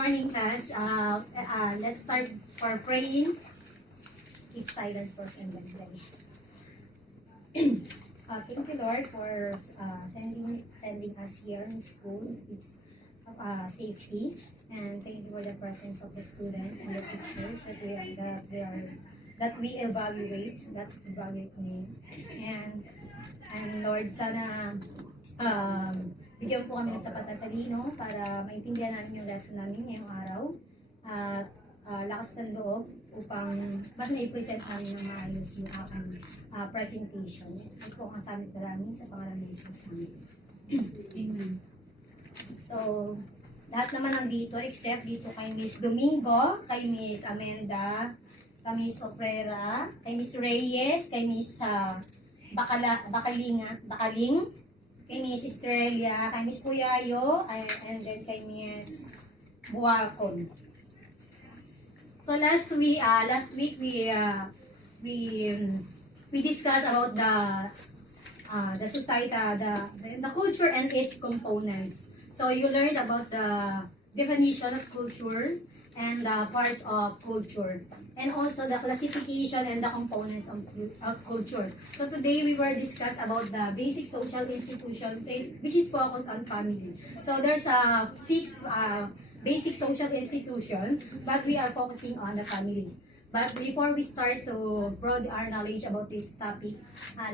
morning, class. Let's start for praying. Keep silent first and then pray. Thank you, Lord, for sending us here in school. It's safely, and thank you for the presence of the students and the teachers that we evaluate me. And Lord, sana bigyan po kami ng sapat na talino para maintindihan namin yung lesson namin ngayong araw. At lakas ng loob upang mas na-present namin ng maayos yung aking presentation. Ito po ang samit namin sa pangalan ng Jesus namin. Amen. So, lahat naman nandito except dito kay Miss Domingo, kay Miss Amanda, kay Miss Oprera, kay Miss Reyes, kay Miss Bakaling, kay Miss Estrella, kay Miss Puyayo, and then kay Miss Buarcon. So last week we discussed about the society, the culture and its components. So you learned about the definition of culture and the parts of culture, and also the classification and the components of culture. So today we will discuss about the basic social institution, which is focused on family. So there's 6 basic social institution, but we are focusing on the family. But before we start to broaden our knowledge about this topic,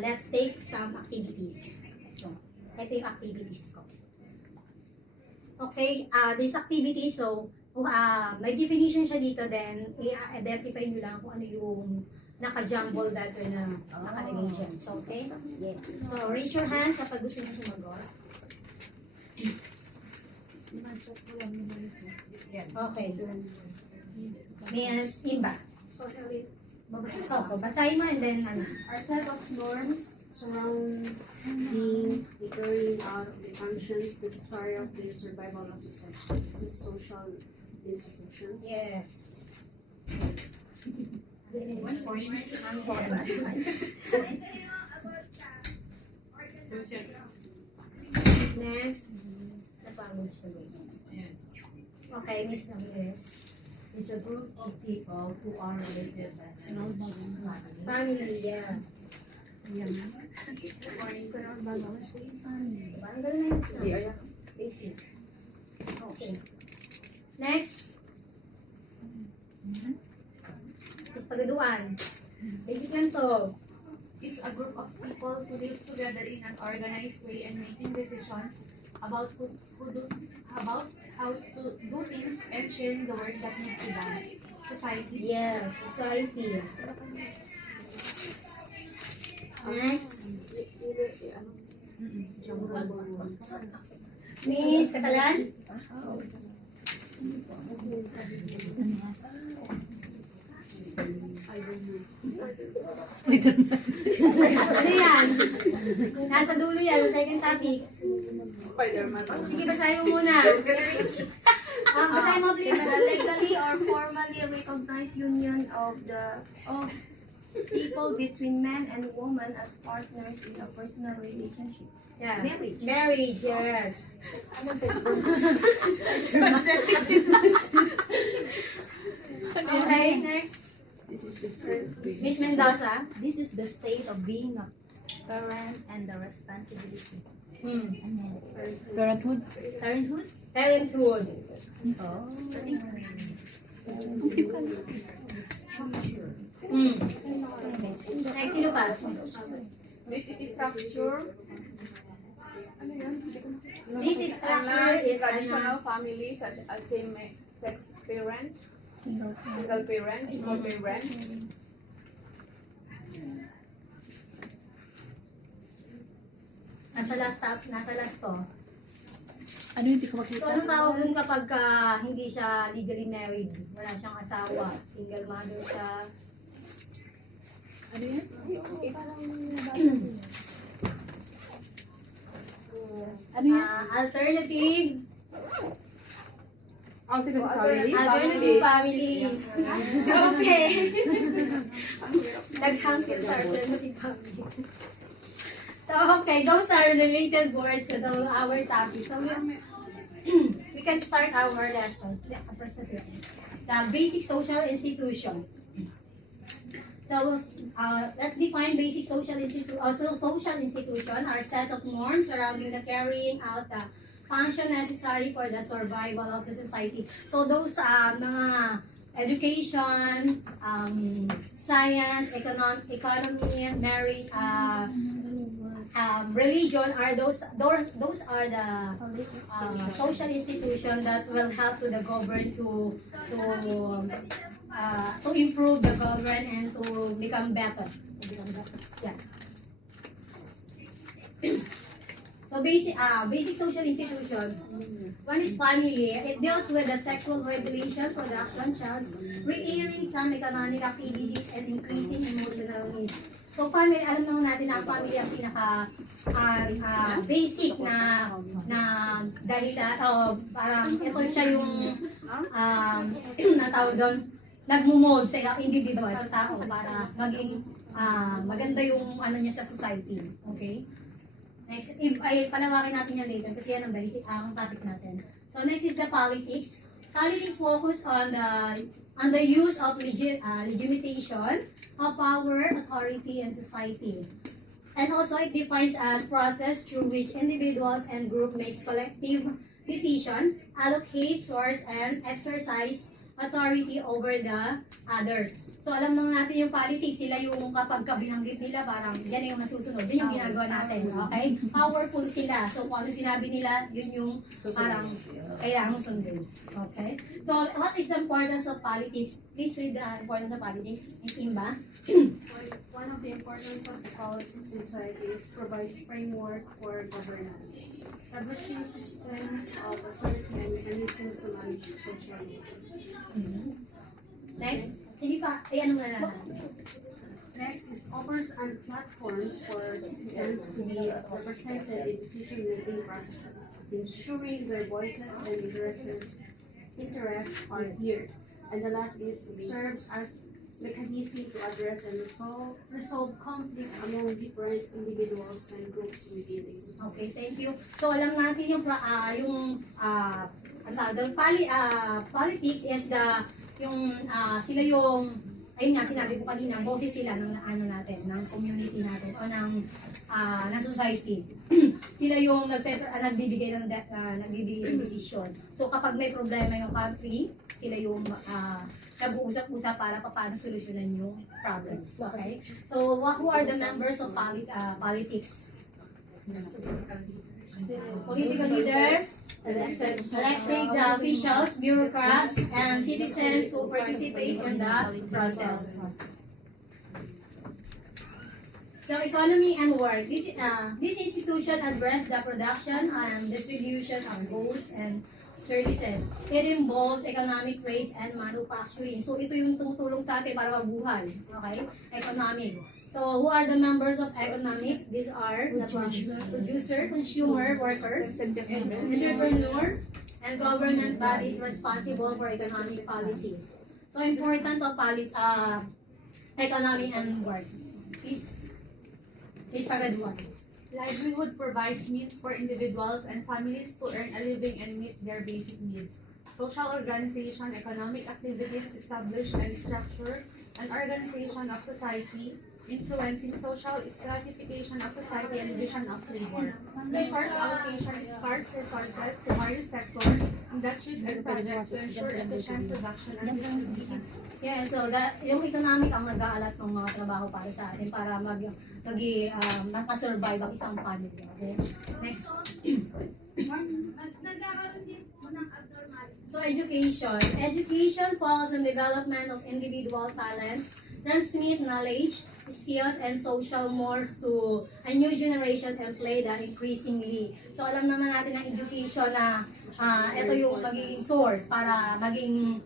let's take some activities. So, ito yung activities ko. Okay, this activity, so, may definition siya dito, then i-identify nyo lang kung ano yung naka-jumble letter na nakalagay dyan. So, okay? Yeah. So, raise your hands kapag gusto nyo sumagot. Okay. Miss Imba. Basahin mo and then Our set of norms surrounding the carrying out of the functions necessary of the survival of the social institutions. Yes. Next. Okay, Miss Ramirez. It's a group of people who are related by Family, yeah. Basic. Okay. Next. Is pagaduan. Basic lang to. Is a group of people who live together in an organized way and making decisions about how to do things and sharing the work that needs to be done. Society. Yes, society. Next. Miss Catalan? Ano yan? Nasa dulo yan, sa second topic. Spider-Man. Sige, basahin mo muna. Basahin mo, please. Legally or formally recognized union of people between man and woman as partners in a personal relationship. Yeah. Marriage. Marriage, yes. Okay, next. Miss Mendoza. This is the state of being a parent and the responsibility. Parenthood? Parenthood? Parenthood. Oh. Next, sino pa? This is structure. This is structure is Traditional families such as same-sex parents, single parents, co-parents. nasa last to. Ano yung hindi ko makita? So, anong tawag dun kapag hindi siya legally married? Wala siyang asawa. Single mother siya. Ano yan? Ano yan? Alternative. Ultimate families. Alternative families. Okay. Nag-cancel sa alternative family. So, okay, those are related words to our topic. So, we can start our lesson. The basic social institution. So let's define basic social social institution are set of norms surrounding the carrying out the function necessary for the survival of the society. So those mga education, science, economy, marriage, religion are those are the social institution that will help to the government to improve the government and to become better. Yeah. So basic social institution. One is family. It deals with the sexual regulation, production, child's rearing, some economic activities, and increasing emotional needs. So family, alam naman natin na ang family ang pinaka basic na dahilan, parang ito siya yung natawag doon, nagmumold sa individual, sa tao para maging maganda yung ano niya sa society. Okay? Next, ay palawakin natin yan later kasi yan ang basic ang topic natin. So next is the politics. Politics focus on the use of legitimation of power, authority, and society. And also it defines as process through which individuals and group makes collective decision, allocate, source, and exercise authority over the others. So alam naman natin yung politics, sila yung kapag binanggit nila parang yan na yung nasusunod, yun yung ginagawa natin, okay? Powerful sila. So kung ano sinabi nila, yun yung parang kailangan sundin. Okay? So what is the importance of politics? Please read the importance of politics. Ms. Imba. One of the importance of the politics in society is provides framework for governance, establishing systems of authority and mechanisms to manage social needs. Next. Sige pa. Ay, ano na lang. Next is offers and platforms for citizens to be represented in decision-making processes, ensuring their voices and interests are heard. And the last is serves as mechanism to address and resolve conflict among different individuals and groups within a society. Okay, thank you. So alam natin yung politics is sila yung ayun nga sinabi ko kanina, boses sila ng ano natin, ng community natin o ng society. Sila yung nagbibigay ng desisyon. So kapag may problema yung country, sila yung nag-uusap-usap para paano solusyonan yung problems. Okay? So who are the members of politics? Political leaders, elected officials, bureaucrats, and citizens who participate in the process. So economy and work. This institution address the production and distribution of goods and services. It involves economic rates and manufacturing. So ito yung tumutulong sa atin para mabuhay. Okay? Economic. So who are the members of economic? These are the producer, consumer, workers, entrepreneur, and government bodies responsible for economic policies. So important of economy and work. Please pagaduan. Livelihood provides means for individuals and families to earn a living and meet their basic needs. Social organization, economic activities establish and structure an organization of society, influencing social stratification of society and division of labor. Resource allocation is scarce resources to various sectors, industries, and projects to ensure efficient production and distribution. Yeah, so yung economic ang nag-aalat ng mga trabaho para sa atin para makasurvive ang isang family. Okay? Next. So education. Education falls on development of individual talents, transmit knowledge, skills, and social mores to a new generation and play that increasingly. So alam naman natin ang education na ito yung magiging source para maging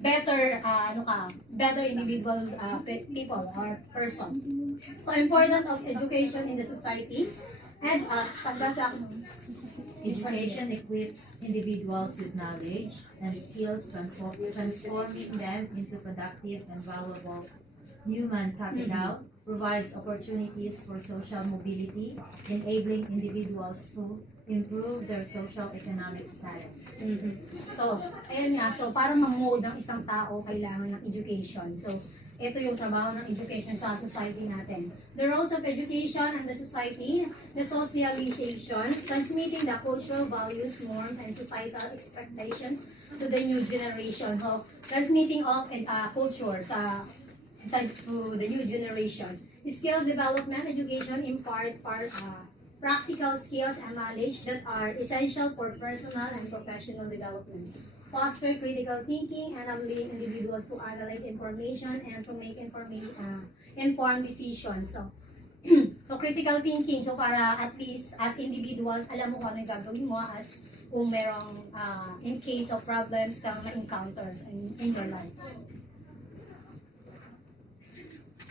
better individual people or person. So important of education in the society and education equips individuals with knowledge and skills, transforming them into productive and valuable human capital, provides opportunities for social mobility, enabling individuals to improve their social economic status. So, ayan nga. So, para ma-mold ang isang tao, kailangan ng education. So, ito yung trabaho ng education sa society natin. The roles of education in the society, the socialization, transmitting the cultural values, norms, and societal expectations to the new generation. So, transmitting of culture to the new generation. Skill development, education impart practical skills and knowledge that are essential for personal and professional development. Foster critical thinking, enabling individuals to analyze information and to make informed decisions. So, so critical thinking, so para at least as individuals, alam mo kung ano yung gagawin mo as kung merong in case of problems kang ma-encounters in your life.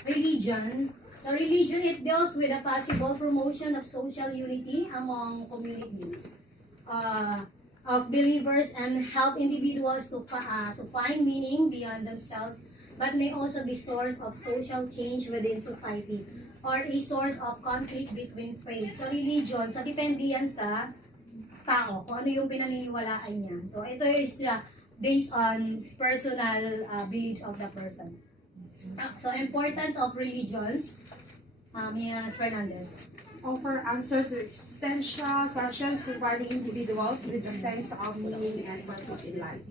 Religion. So religion, it deals with a possible promotion of social unity among communities of believers and help individuals to find meaning beyond themselves, but may also be source of social change within society or a source of conflict between faith. So religion, so depende yan sa tao, kung ano yung pinaniniwalaan niya. So ito is based on personal beliefs of the person. So importance of religions, Ms. Fernandez. Offer answers to existential questions providing individuals with a sense of meaning and purpose in life.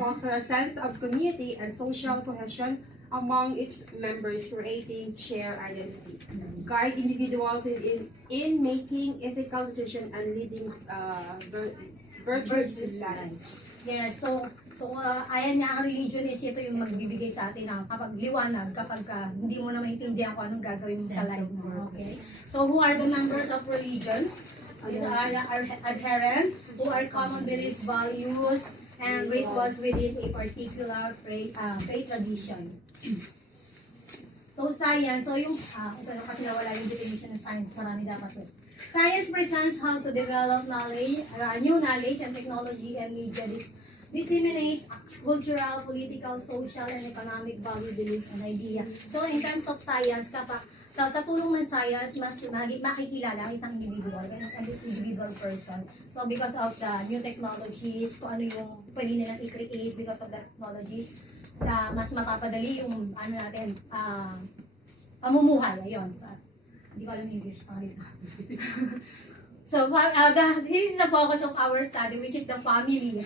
Foster a sense of community and social cohesion among its members, creating shared identity. Guide individuals in making ethical decisions and leading virtuous lives. Yes, so ayan nga, ang religion is ito yung magbibigay sa atin ng kapag liwanag, kapag hindi mo na maintindihan kung anong gagawin mo sa life mo. Okay? So who are the members of religions? These are adherent, who are common beliefs, values, and rituals within a particular faith tradition. So science, so yung, ito kasi nawala yung definition ng science, marami dapat ito. Science presents how to develop knowledge, new knowledge and technology and media disseminates cultural, political, social, and economic value, beliefs, and idea. So in terms of science, kapag sa tulong ng science, mas makikilala ang isang individual, an individual person. So because of the new technologies, kung ano yung pwede nilang i-create because of the technologies, mas mapapadali yung ano natin, pamumuhay. Ayun. So, hindi ko alam yung English. So this is the focus of our study, which is the family.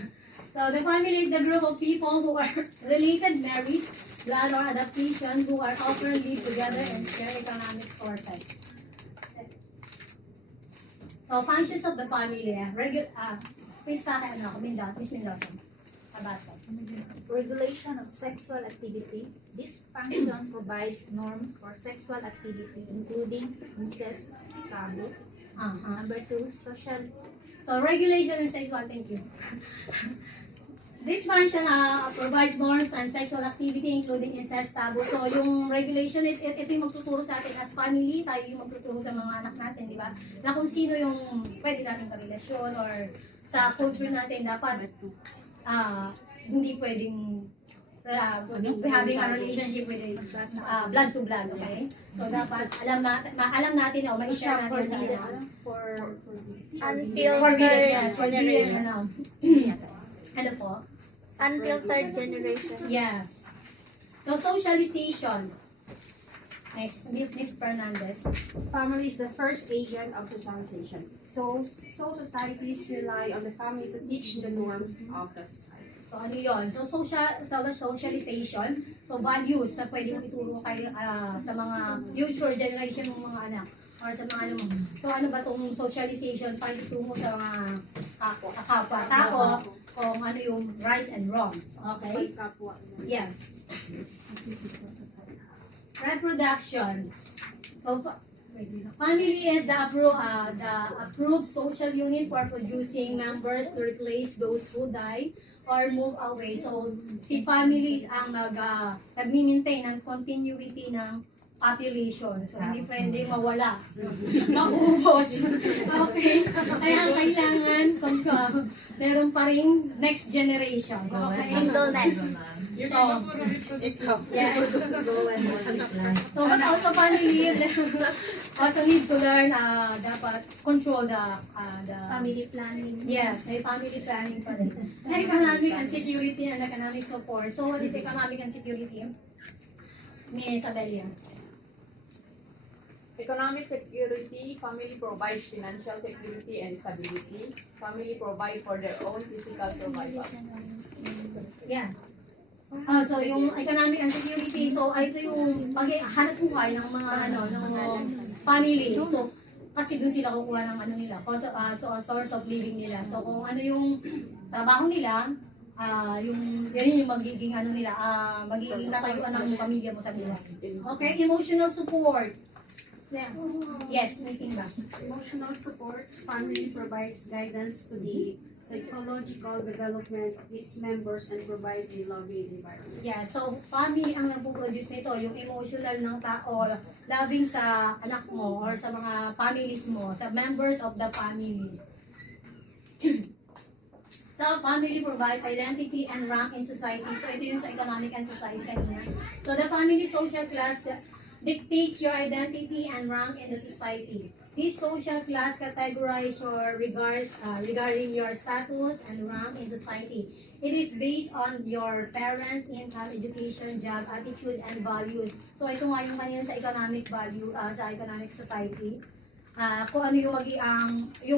So the family is the group of people who are related, married, blood or adaptation, who are often live together and share economic sources. So functions of the family. Please Miss Mendoza. Abasa. Regulation of sexual activity. This function provides norms for sexual activity, including incest, taboo. Number 2, social. So regulation and sexual, thank you. This function provides norms and sexual activity including incest, taboo. So yung regulation, ito yung magtuturo sa atin as family, tayo yung magtuturo sa mga anak natin, di ba? Na kung sino yung pwede natin karelasyon or sa culture natin dapat hindi pwedeng having a relationship with blood to blood, okay? So dapat alam natin o ma-share natin sa atin. Until Forbidden, third generation. Ano po? Until third generation. Yes. So, socialization. Next, Ms. Fernandez. Family is the first agent of socialization. So societies rely on the family to teach the norms of the society. So, ano yun? So, socialization. So, values na pwede mong ituro kayo sa mga future generation ng mga anak or sa mga ano mo. So, ano ba itong socialization? Paano ituro sa mga kapwa-tao kung ano yung right and wrong. Okay? Yes. Reproduction. So, family is the approved social unit for producing members to replace those who die or move away. So, si families ang nag-maintain ng continuity ng population. So, hindi pwedeng mawala. Maubos. Okay? Kaya kailangan meron pa rin next generation. Okay? Singleness. So, yeah. So, but also family also need to learn dapat control the Family planning. yes, may family planning pa rin. Economic and security and economic support. So, what is economic and security? Miss Adelia. Economic security, family provides financial security and stability. Family provide for their own physical survival. Yeah. So yung economic and security, so ito yung hanap buhay ng mga ng family. So kasi doon sila kukuha ng nila, source of living nila. So kung ano yung trabaho nila, yan yung magiging nila, magiging katayuan ng pamilya mo sa buhay. Okay, emotional support. Yeah. Yes, Miss Inga. Emotional support, family provides guidance to the psychological development of its members and provides a loving environment. Yeah, so family ang nagpo-produce nito, yung emotional ng tao, loving sa anak mo or sa mga families mo, sa members of the family. So, family provides identity and rank in society. So, ito yung sa economic and society kanina. So, the family social class dictates your identity and rank in the society. This social class categorize your regarding your status and rank in society. It is based on your parents' income, education, job, attitude, and values. So, ito nga yung kanina sa economic value, sa economic society. Kung ano yung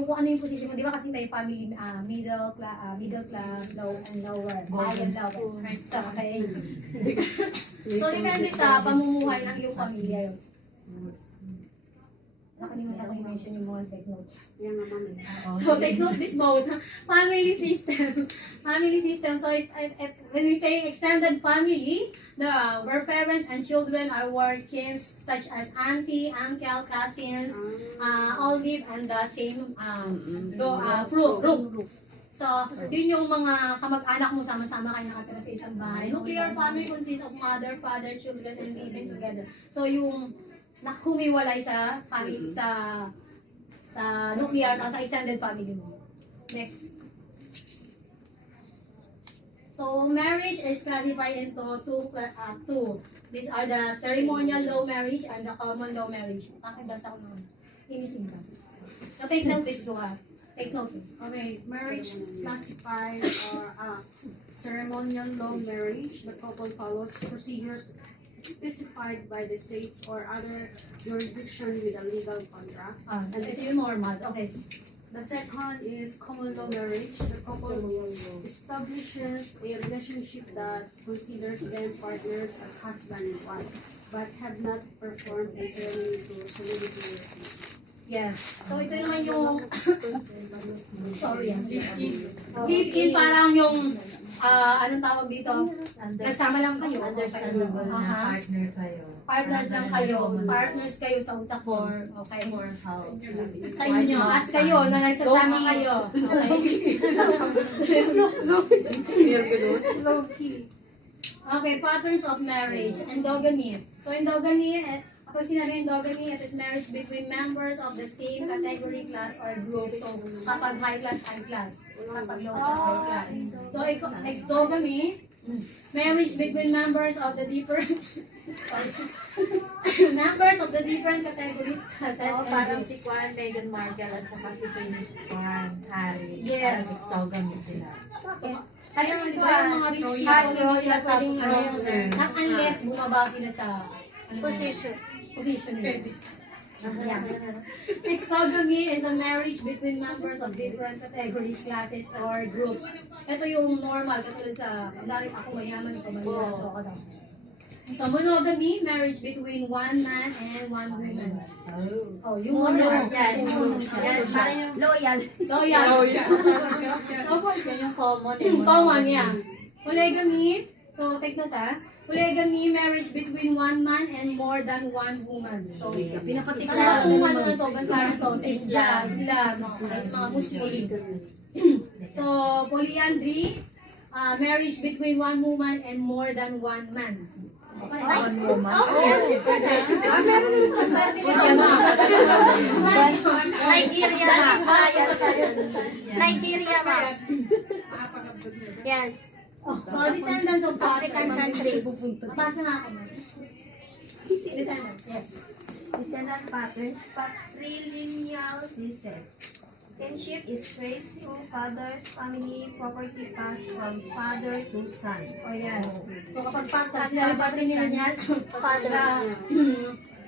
kung ano yung position mo, di ba kasi may family, middle class, low and lower, high and lower. So, okay. So, depende sa pamumuhay ng iyong pamilya yun. Nakalimutan ko i-mention yung mga take notes. Yan naman. So, take note this mode. Family system. Family system. So, when we say extended family, where parents and children are working, such as auntie, uncle, cousins, all live on the same roof. So, yun yung mga kamag-anak mo, sama-sama kayo nakatira sa isang bahay. Nuclear family consists of mother, father, children, and living together. So, yung humiwalay sa family, sa nuclear, sa extended family mo. Next. So, marriage is classified into two. These are the ceremonial law marriage and the common law marriage. Pakibasa ko naman. Inisin ka. So, take note this to ha. Take note this. Okay, marriage is classified ceremonial law marriage. The couple follows procedures specified by the states or other jurisdiction with a legal contract. Ito yung normal. Okay. The second is common law marriage. The couple establishes a relationship that considers them partners as husband and wife, but have not performed a ceremony to solidify. Yeah. So, ito naman yung sorry. Live-in parang yung anong tawag dito? Nagsama lang kayo. Understandable na partner kayo. Partners lang kayo. Partners kayo sa utak mo. Okay. For help. Sa inyo. As kayo, na nagsasama kayo. Okay. Okay, patterns of marriage. Endogamy. So, endogamy, kapag sinabi endogamy, it is marriage between members of the same category, class, or group. So, kapag high class, high class. Kapag low class, low class. So, exogamy, marriage between members of the different members of the different categories, classes, and Parang groups. si Juan, Meghan Markle, at saka si Prince Harry. Yes. Parang exogamy sila. Kaya nga, di ba, yung mga rich people, hindi sila pwedeng not unless bumaba sila sa position nila. Yeah. Exogamy is a marriage between members of different categories, classes, or groups. Ito yung normal, katulad sa, dahil ako mayaman, ikaw mahirap, so ako daw. So, monogamy, marriage between one man and one woman. Oh, yung Yan, yan. parang yung Loyal. Loyal. So, yan yung common. common, yeah. Polygamy, so take note ha. Polygamy, marriage between one man and more than one woman. So, Pinapatik sa mga ano to, bansa na to, sa Islam, mga Muslim. So, polyandry, marriage between one woman and more than one man. Nigeria, ma'am. Nigeria, ma'am. Yes. So, descendants of African countries. Mabasa nga ako. Descendants, yes. Descendant patterns, patrilineal descent. Kinship is traced through father's family, property passed from father to son. Oh, yes. So, kapag sila patrilineal,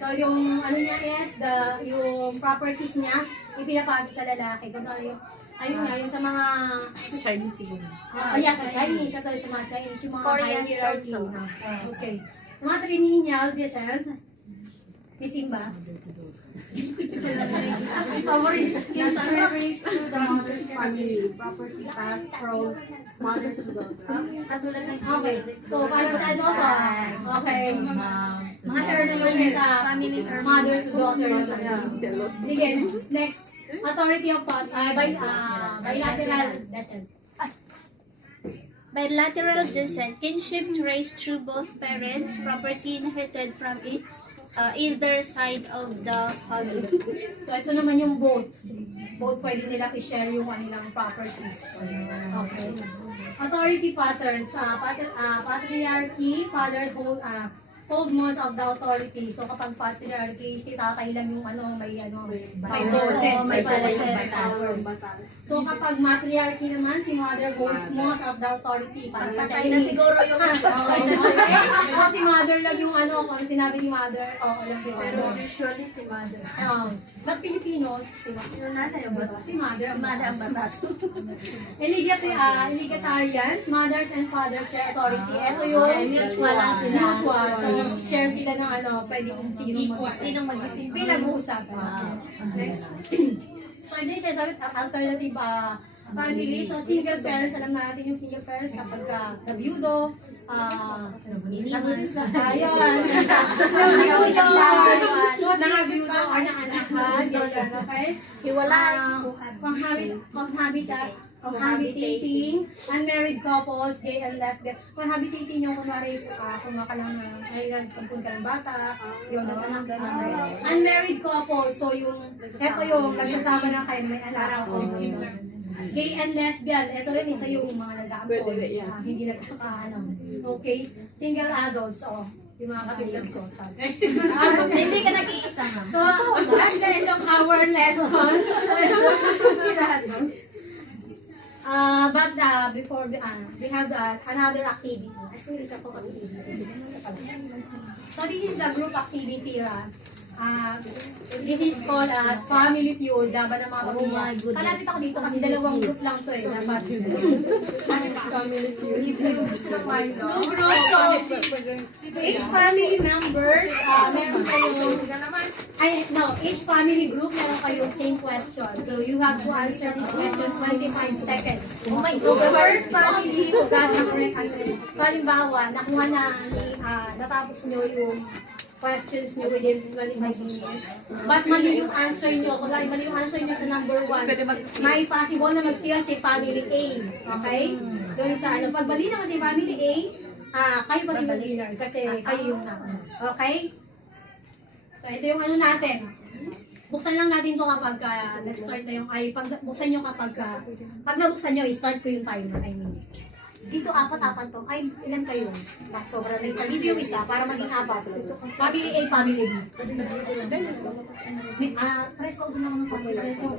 so, yung ano niya is, yung properties niya, ipinapasa sa lalaki. Kung ano yung, ayun nga, yung sa mga Chinese siguro. yeah, sa Chinese, sa mga Chinese, yung mga Koreans hierarchy. also. Okay. Yung mga trilineal descent, Miss Imba? It's traced through the mother's family, property passed from mother to daughter. Katulad ng Okay. So, para sa ano sa, okay. Mga share naman yun sa family or mother to daughter naman. Sige, next. Authority of bilateral descent. Bilateral descent, kinship traced through both parents, property inherited from either side of the family. So, ito naman yung both. Both pwede nila i-share yung kanilang properties. Okay. Authority patterns. Patriarchy, father hold most of the authority. So, kapag patriarchy, si tatay lang yung may boses. may boses. So, kapag matriarchy naman, si mother holds most of the authority. Parang sa Patay na Chinese. siguro yung O, si mother lang yung kung sinabi ni mother, lang si mother. Pero usually si mother. But Filipinos, Yung nanay ang batas. si mother ang mother ang batas. Egalitarians, mothers and fathers share authority. Ito yung Mutual lang sila. mutual. So, share sila ng pwede kung Sinong mag-isip? pinag-uusapan. Next. So, ito yung sinasabi, alternative family. So, single parents, alam natin yung single parents kapag nabiyudo, nabiyudo, nangabiyudo or nanganakan, ganyan, okay? Hiwalay. Cohabitating, unmarried couples, gay and lesbian. Cohabitating yung kunwari, kung ka lang nagkampun ka ng bata, yung nagkanak gano'n. Unmarried couples, so eto yung magsasama na kayo, may anak. Gay and lesbian, eto rin isa yung mga nag-aampon. Hindi okay. Single adults, yung mga kasingle ko. Hindi ka nag-iisa nga. So, that's the end of our lessons. But before we have another activity. Actually, isa pong activity. So this is the group activity. This is called as Family Feud. Dapat ng mga pamilya. Kalapit ako dito kasi dalawang group lang to dapat. Family Feud. Two groups. So, each family members, meron kayong, each family group meron kayong same question. So you have to answer this question 25 seconds. Oh my God. So the first family who got the correct answer. So halimbawa, nakuha natapos nyo yung questions nyo within 25 minutes. But mali yung answer nyo. Kung mali yung answer nyo sa number 1, may possible na mag-steal si family A. Okay? Doon sa pag mali naman si family A, kayo pa rin yung winner kasi kayo yung okay? So ito yung natin. Buksan lang natin to kapag nag-start na yung buksan nyo kapag pag nabuksan nyo, i-start ko yung timer. Dito apat to. Ilan kayo? Sobrang na isa. Dito yung isa para maging apat. Family A, family B. Press ko naman ng press ko.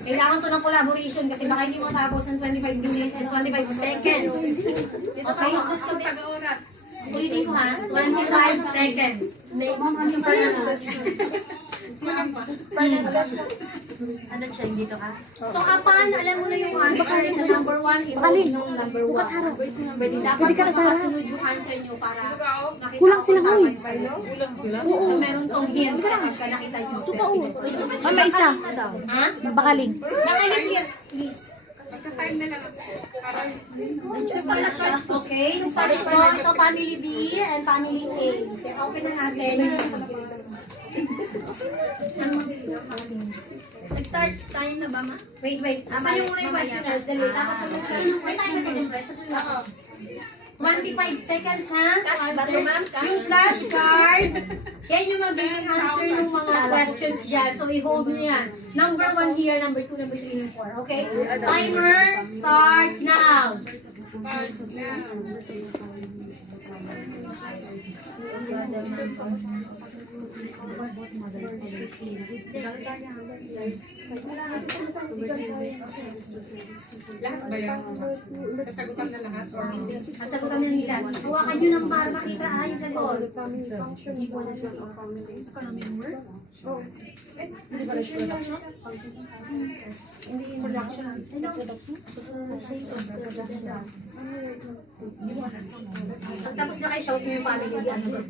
Kailangan to ng collaboration kasi baka hindi mo tapos ng 25 minutes and 25 seconds. Okay? Ulitin ko 25 seconds. Ano siya, dito ka? So, apan, alam mo na yung answer sa number 1, i-vote nung number 1. Dapat makasunod yung answer nyo para makita kulang sila mo eh. So, meron tong hint kapag nakita nyo. Mama, isa. Ha? Bakaling. Bakaling yan, please. Okay. So, ito family B and family A. So, open na natin. Start time na ba, ma? Wait. Saan yung muna yung questionnaires? Dali. Tapos mag-start. May timer ka din, press. Tapos yung 25 seconds, ha? Cash ba Answer. to, ma'am? Cash? Yung flashcard, yan yung magiging answer ng mga questions dyan. So, i-hold nyo yan. Number 1 here, number 2, number 3, and 4. Okay? Timer starts now. Lahat ba yan? Nasagutan na lahat? Or... Kasagutan na nila. Hawakan nyo ng para makita yung sagot. Pagtapos na kayo, shout nyo yung family. Ano ba?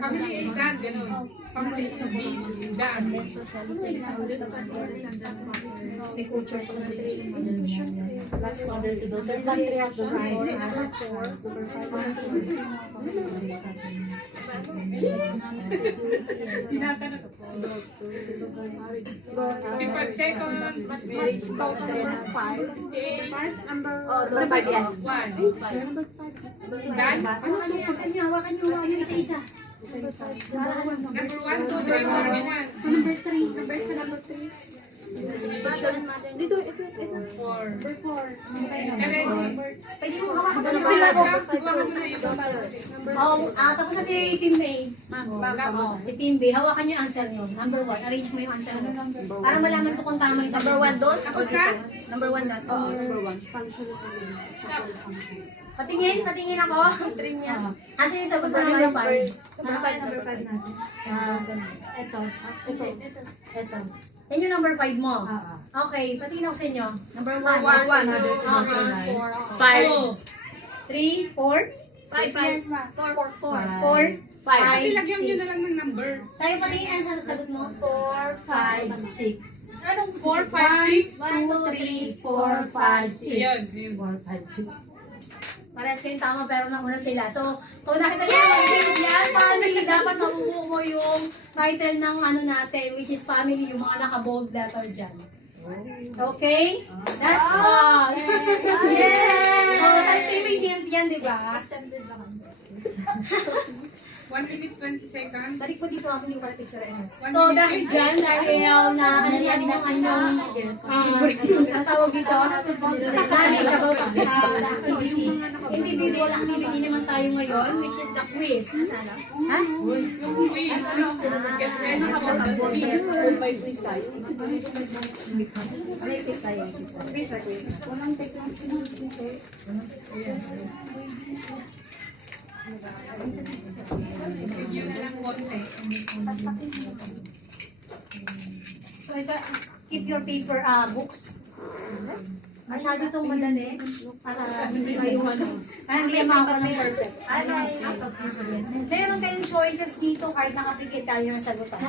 Family is that, gano'n. Family is be that. May culture sa Last order to do. Third country of the Tinatanong. 55 seconds. Number 5, yes. 1. Number 5. Done? Hawakan nyo yung answer nyo. Hawakan nyo yung isa-isa. Number 1, 2, 3, 4, 1. Number 3. Number 3. Dito, ito. 4. Number 4. Pwede mo hawakan mo Sila yung ko. Hawakan mo na yung tapos na si Team May. Si Team B, hawakan nyo yung answer nyo. Number 1, arrange mo yung answer mo. Para malaman ko kung tama yung Number 1 doon? Tapos na? Number 1 na. Number 1. Patingin ako. Trim niya. Asa yung sagot mo number 5? Number 5 natin. Ito. Yan yung number 5 mo. Okay, patingin ako sa inyo. Number 1. 3, 4, 5, 4, 5, Pati lagyan nyo na lang ng number. Sa'yo patingin ang sagot mo. 4, 5, 6. 4, 5, 6. 2, 3, 4, 5, 6. Yan. 4, 5, 6. Parehas kayong tama pero nauna sila. So, kung nakita niyo yung yan, family, dapat mabubuo mo yung title ng ano natin, which is family, yung mga naka-bold letter dyan. Okay? That's all. Yes! So, sa saving hint yan, di ba? 1 minute, 20 seconds. Balik ko dito kasi hindi ko pala picture So, dahil dyan, dahil na ano yan yung anyong ang tawag dito, knowledge about the activity. Individual activity naman tayo ngayon, which is the quiz. Ha? Please. Get ready for the quiz. May quiz tayo. Review na lang konti. So, ito, keep your paper, books. Masyado itong madali. Para hindi kayo hindi kayo makakuha ng perfect. Meron kayong choices dito kahit nakapikit tayo ng sagutan.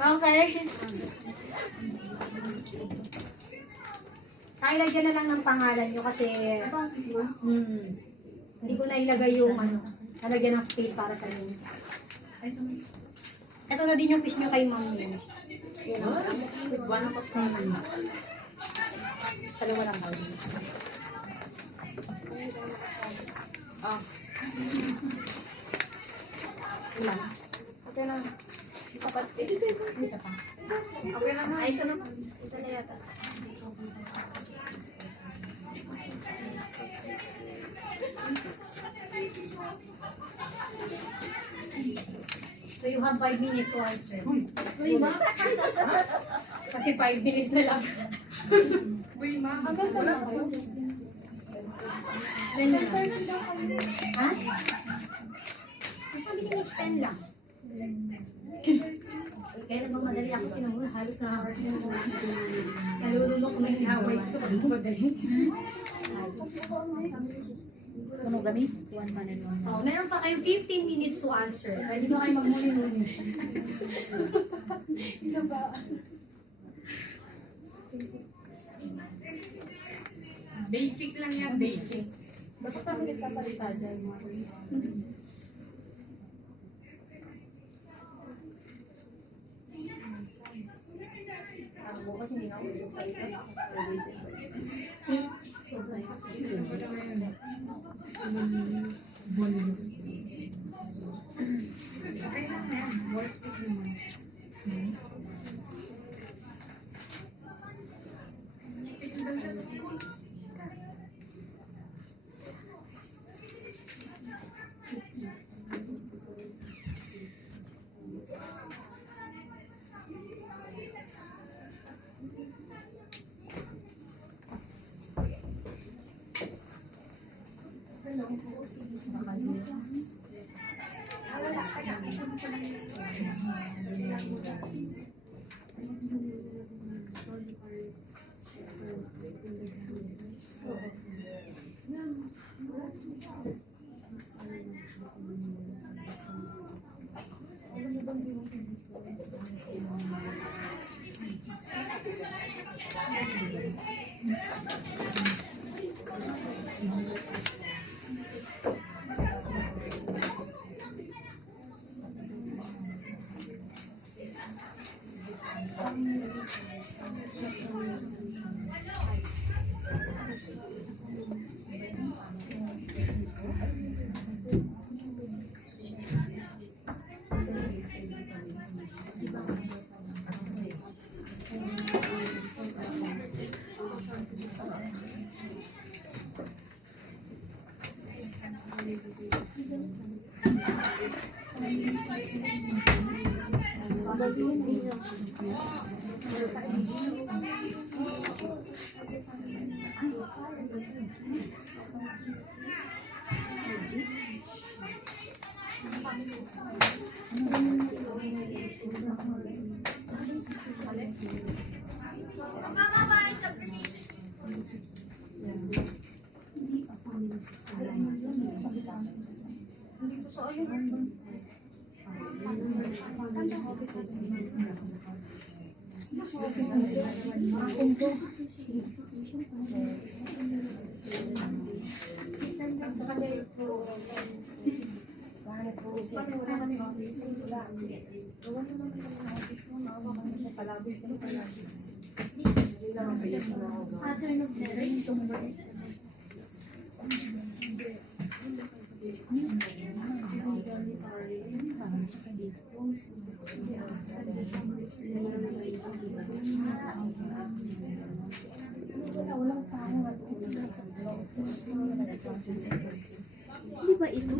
Okay. Lagyan na lang ng pangalan nyo kasi hindi ko na ilagay yung nalagyan ng space para sa inyo. Ito na din yung fish nyo kay ma'am. Dalawa lang kami. Ilan? Okay na. Isa pa. Isa pa. Okay na. Ay, ito naman. Ito na yata. So you have 5 minutes to answer. Kasi 5 minutes na lang. Uy, ma'am. Ha? Mas mabiling extend lang. Kaya naman madali ako kinamura. Halos na nalulunok ko may hinaway ko sa pagmamadali. Ano kami? 1 man and 1 man. Oh, meron pa kayong 15 minutes to answer. Pwede ba kayo magmuni-muni? Basic lang yan, basic. Bakit kami nagpapalita dyan? ako kasi hindi na ako nagsalita. Sobrang sakit. Okay lang yan. Worth it naman. Di ba ito?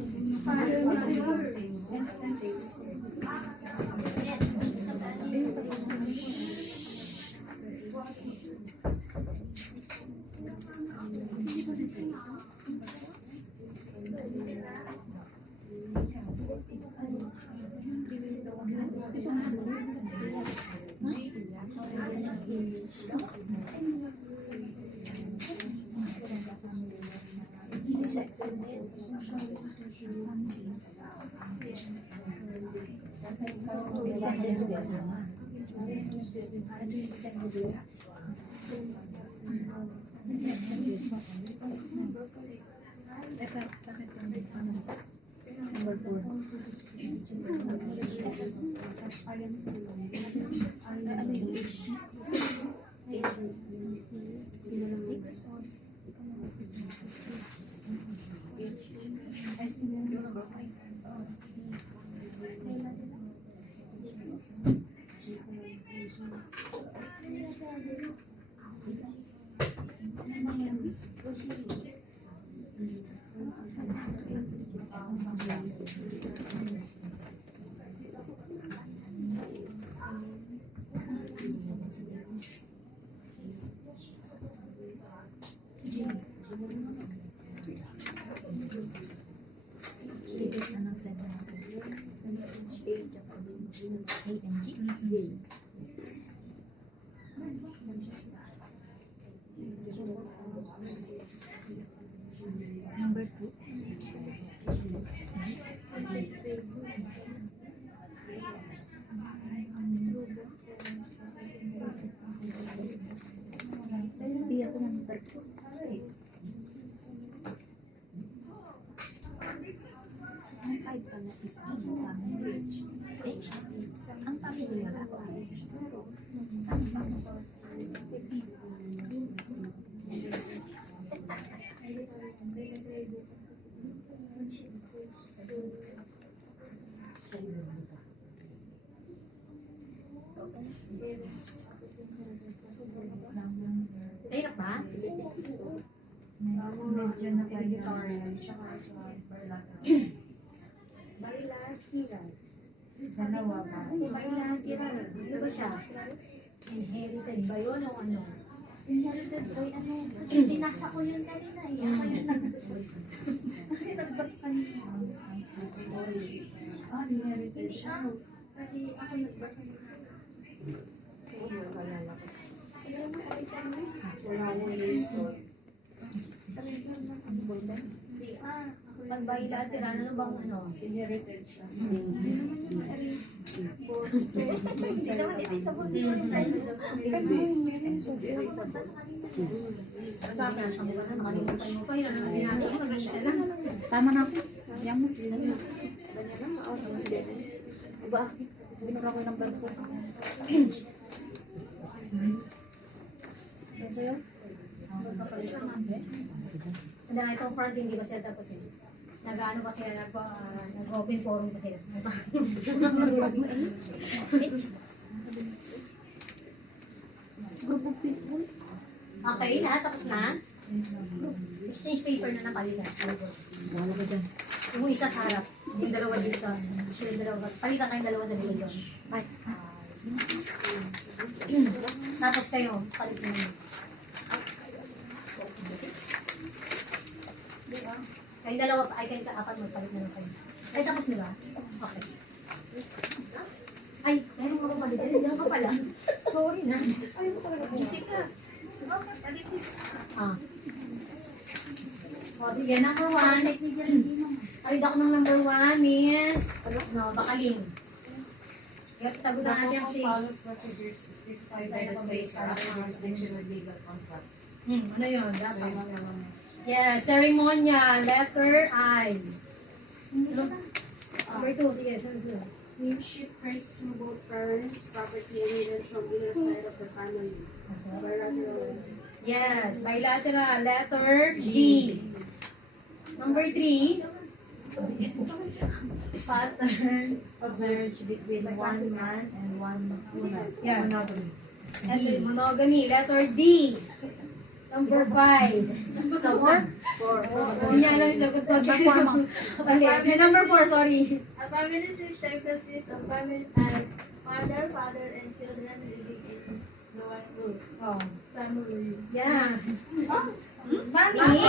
Number 2. Hindi ako number 2. Ang 5 pala is in family. H. Ang family wala pa. Mahirap ba? Medyo na kayo. Bilateral. Dalawa ba? Bilateral. Ano ba siya? Inherited ba yun o ano? Inherited ko yung ano. Kasi binasa ko yun kanina eh. Ako yung nagbasa. Nagbasa kanina. Ah, inherited siya. Kasi ako nagbasa yun. Pag bilateral, ano bang ano? Inherited siya. Hindi naman yung ma-erase. Hindi naman erasable. Ako nagbasa kanina. Binasa mo ba na? Nakalimutan mo pa yun. Ano binasa mo? Nag-iisa lang. Tama na ako. Yan mo. Ba? Binura ko yung number ko. Sa'yo? Handa nga itong front, hindi ba sila tapos yun? Nag-ano pa sila, nag-open forum pa sila. Group of people. Okay na, tapos na. Exchange paper na napalitan. Wala ka dyan. Yung isa sa harap, yung dalawa dito sa, yung dalawa, palitan kayong dalawa sa bilog doon. Tapos kayo, palitan nyo. Kayong dalawa, ay kayong kaapat, magpalit na lang kayo. Ay, tapos nila? Okay. Ay, meron mo akong palitan. Diyan ka pala. Sorry na. Jessica. Ah. O, sige, number 1. Palit ako ng number 1 is, no, Bakaling. Kaya sagot na natin si... Follows procedures specified by the state or other jurisdiction with legal contract. Ano yun? Dapat. Yeah, ceremonial, letter I. Number 2, sige, sunod. Kinship rights to both parents, property inherited from either side of the family. Bilateral rights. Yes, bilateral, letter G. Number 3, Pattern of marriage between one man and one woman. Yeah. Monogamy. monogamy, letter D. Number 5. Number 4. Hindi niya alam yung sagot ko. Okay, number 4, sorry. A family system consists of family father, and children living in one roof. Oh. Family. Yeah. Family?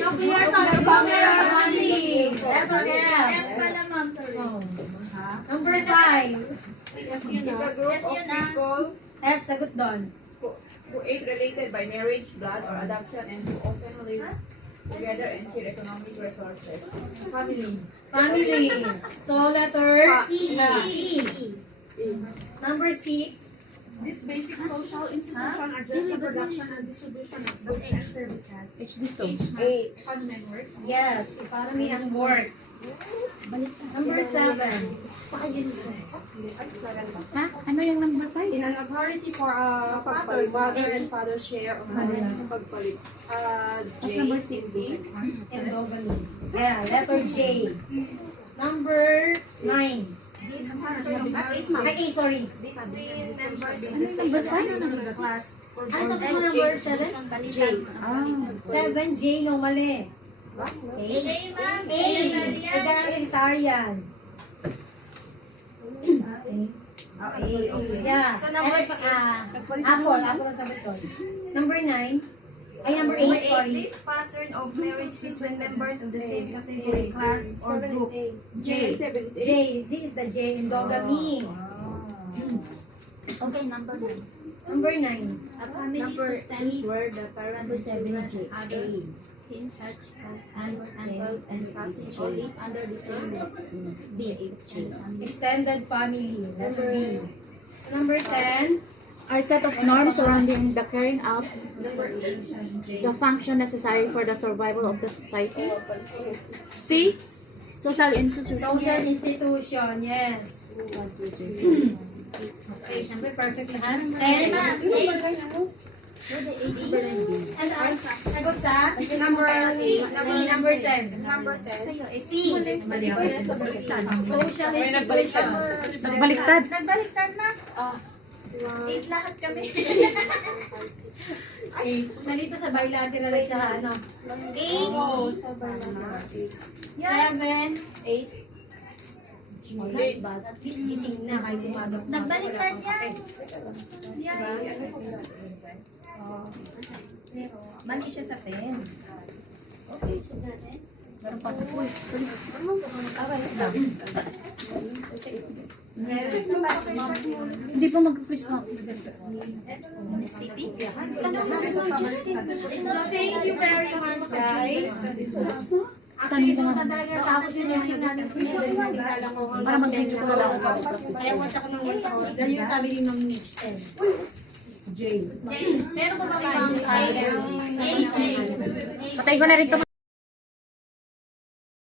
Nuclear family. Letter F. Pala, ma'am, sorry. Oh. Ha? Number 5. Is a group of people F, sagot doon. who aid related by marriage, blood, or adoption and who often live together and share economic resources. Family. Family. So, letter E. E. Number 6. This basic social institution address the production and distribution of goods and services. HD2. Economy and work. Yes, economy and work. Number 7. Ha? Ano yung number 5? In an authority for a father, mother, and father's share of money. Pagpalit. What's number 6? Endogamy. Yeah, letter J. Number 9. Ay, sorry. Between members of Ano the yung number 5? class. Ano sa number 7? J. 7, J, no, mali. Okay, ma'am. A, egalitarian. Yeah. So, number Apple ang sagot ko. Number 9. Ay, number 8, Number 8, sorry. this pattern of marriage between members of the same category, class, or group. J. J. This is the J, endogamy. Okay, number 9. Number 9. A family systems where the parents, children, and other kin such as aunts, uncles, and cousins all live under the same roof. B. Extended family. Letter B. So, number 10. Are set of norms surrounding the carrying out the function necessary for the survival of the society. C. Social institution. Social institution, yes. Okay, syempre perfect lahat. Sagot sa number number 10. Number 10. C. Social institution. Nagbaliktad. Nagbaliktad na. 8 lahat kami. Nalito sa bilateral at saka ano. 7, 8. At least gising na kahit umaga. Nagbaliktad yan. Mali siya sa 10. Hindi pa mag-quiz pa. Thank you very much, guys. Actually, doon ka talaga tapos yung learning natin sa Para mag-video ko na lang ako. Kaya watch ako ng isa ko. Dahil yung sabi ni Ma'am Mitch 10. Meron pa ba ibang items? Patay ko na rin to.